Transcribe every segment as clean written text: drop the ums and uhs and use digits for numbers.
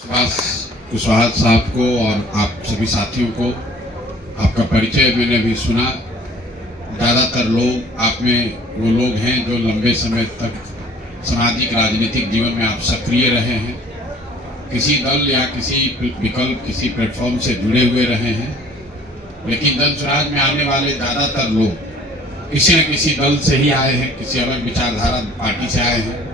सुभाष कुशवाहा साहब को और आप सभी साथियों को आपका परिचय मैंने भी सुना। ज़्यादातर लोग आप में वो लोग हैं जो लंबे समय तक सामाजिक राजनीतिक जीवन में आप सक्रिय रहे हैं, किसी दल या किसी विकल्प किसी प्लेटफॉर्म से जुड़े हुए रहे हैं। लेकिन जन स्वराज में आने वाले ज़्यादातर लोग किसी न किसी दल से ही आए हैं, किसी अलग विचारधारा पार्टी से आए हैं।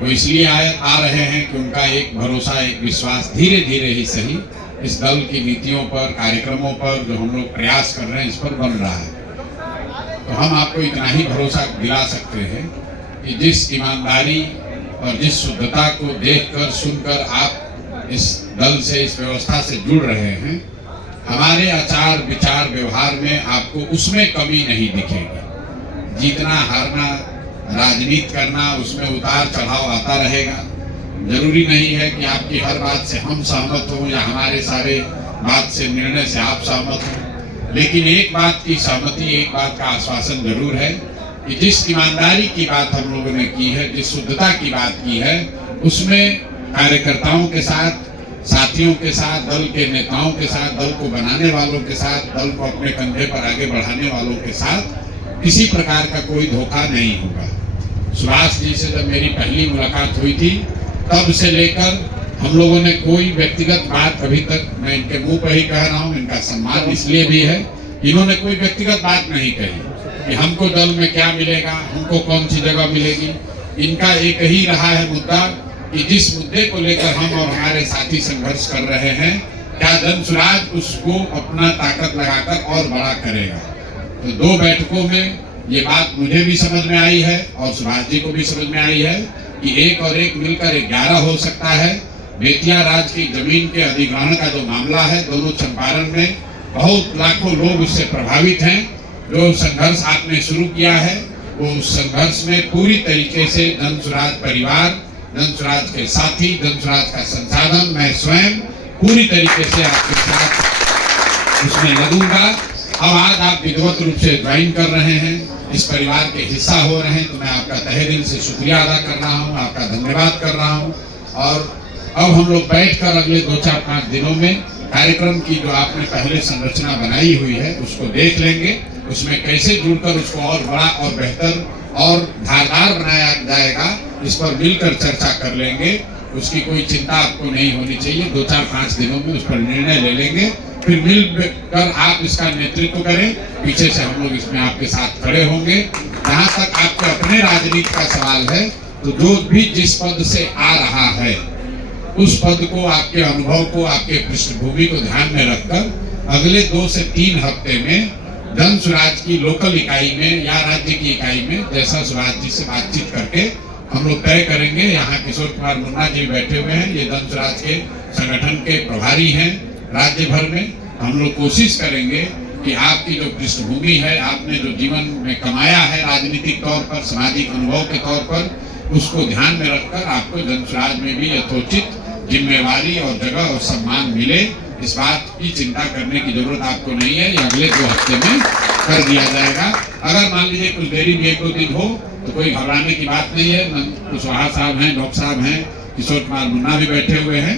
वो इसलिए आ रहे हैं कि उनका एक भरोसा, एक विश्वास धीरे धीरे ही सही इस दल की नीतियों पर, कार्यक्रमों पर जो हम लोग प्रयास कर रहे हैं इस पर बन रहा है। तो हम आपको इतना ही भरोसा दिला सकते हैं कि जिस ईमानदारी और जिस शुद्धता को देखकर सुनकर आप इस दल से, इस व्यवस्था से जुड़ रहे हैं, हमारे आचार विचार व्यवहार में आपको उसमें कमी नहीं दिखेगी। जीतना हारना, राजनीति करना, उसमें उतार चढ़ाव आता रहेगा। जरूरी नहीं है कि आपकी हर बात से हम सहमत हों या हमारे सारे बात से, निर्णय से आप सहमत हों। लेकिन एक बात की सहमति, एक बात का आश्वासन जरूर है कि जिस ईमानदारी की बात हम लोगों ने की है, जिस शुद्धता की बात की है, उसमें कार्यकर्ताओं के साथ, साथियों के साथ, दल के नेताओं के साथ, दल को बनाने वालों के साथ, दल को अपने कंधे पर आगे बढ़ाने वालों के साथ किसी प्रकार का कोई धोखा नहीं होगा। सुभाष जी से जब मेरी पहली मुलाकात हुई थी, तब से लेकर हम लोगों ने कोई व्यक्तिगत बात अभी तक, मैं इनके मुंह पर ही कह रहा हूँ, इनका सम्मान इसलिए भी है, इन्होंने कोई व्यक्तिगत बात नहीं कही कि हमको दल में क्या मिलेगा, हमको कौन सी जगह मिलेगी। इनका एक ही रहा है मुद्दा कि जिस मुद्दे को लेकर हम और हमारे साथी संघर्ष कर रहे हैं, क्या जन स्वराज उसको अपना ताकत लगाकर और बड़ा करेगा। तो दो बैठकों में ये बात मुझे भी समझ में आई है और सुभाष जी को भी समझ में आई है कि 1 और 1 मिलकर 11 हो सकता है। बेतिया राज की जमीन के अधिग्रहण का जो मामला है, दोनों चंपारण में बहुत लाखों लोग उससे प्रभावित हैं। जो संघर्ष आपने शुरू किया है, वो उस संघर्ष में पूरी तरीके से जन स्वराज परिवार, जन स्वराज के साथी, जन स्वराज का संसाधन, मैं स्वयं पूरी तरीके से आपके साथ उसमें लगूंगा। अब आज आप विधिवत रूप से ज्वाइन कर रहे हैं, इस परिवार के हिस्सा हो रहे हैं, तो मैं आपका तहे दिल से शुक्रिया अदा कर रहा हूं, आपका धन्यवाद कर रहा हूं। और अब हम लोग बैठकर अगले 2-4-5 दिनों में कार्यक्रम की जो आपने पहले संरचना बनाई हुई है उसको देख लेंगे, उसमें कैसे जुड़कर उसको और बड़ा और बेहतर और धारदार बनाया जाएगा, इस पर मिलकर चर्चा कर लेंगे। उसकी कोई चिंता आपको नहीं होनी चाहिए। 2-4-5 दिनों में उस पर निर्णय ले लेंगे, फिर मिलकर आप इसका नेतृत्व करें। पीछे से हम लोग इसमें आपके साथ खड़े होंगे। जहां तक आपके अपने राजनीति का सवाल है, तो जो भी जिस पद से आ रहा है, उस पद को, आपके अनुभव को, आपके पृष्ठभूमि को ध्यान में रखकर अगले 2 से 3 हफ्ते में जन स्वराज की लोकल इकाई में या राज्य की इकाई में, जैसा सुभाष जी से बातचीत करके हम लोग तय करेंगे। यहाँ किशोर कुमार मुन्ना जी बैठे हुए हैं, ये जन स्वराज के संगठन के प्रभारी हैं राज्य भर में। हम लोग कोशिश करेंगे कि आपकी जो पृष्ठभूमि है, आपने जो जीवन में कमाया है राजनीतिक तौर पर, सामाजिक अनुभव के तौर पर, उसको ध्यान में रखकर आपको जन स्वराज में भी यथोचित जिम्मेवारी और जगह और सम्मान मिले। इस बात की चिंता करने की जरूरत आपको नहीं है, ये अगले 2 हफ्ते में कर दिया जाएगा। अगर मान लीजिए कुछ देरी भी 1-2 दिन हो तो कोई घबराने की बात नहीं है। कुशवाहा साहब हैं, डॉक्टर साहब हैं, किशोर कुमार मुन्ना भी बैठे हुए हैं।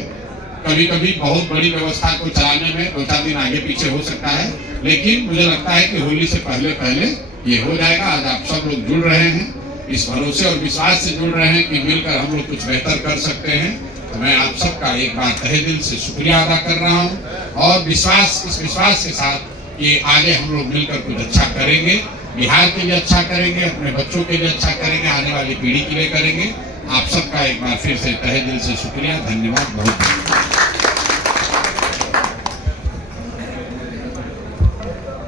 कभी कभी बहुत बड़ी व्यवस्था को चलाने में 2-4 दिन आगे पीछे हो सकता है, लेकिन मुझे लगता है कि होली से पहले पहले ये हो जाएगा। आज आप सब लोग जुड़ रहे हैं, इस भरोसे और विश्वास से जुड़ रहे हैं कि मिलकर हम लोग कुछ बेहतर कर सकते हैं। तो मैं आप सबका एक बार तहे दिल से शुक्रिया अदा कर रहा हूँ और विश्वास, इस विश्वास के साथ ये आगे हम लोग मिलकर कुछ अच्छा करेंगे, बिहार के लिए अच्छा करेंगे, अपने बच्चों के लिए अच्छा करेंगे, आने वाली पीढ़ी के लिए करेंगे। आप सबका एक बार फिर से तहे दिल से शुक्रिया, धन्यवाद, बहुत बहुत।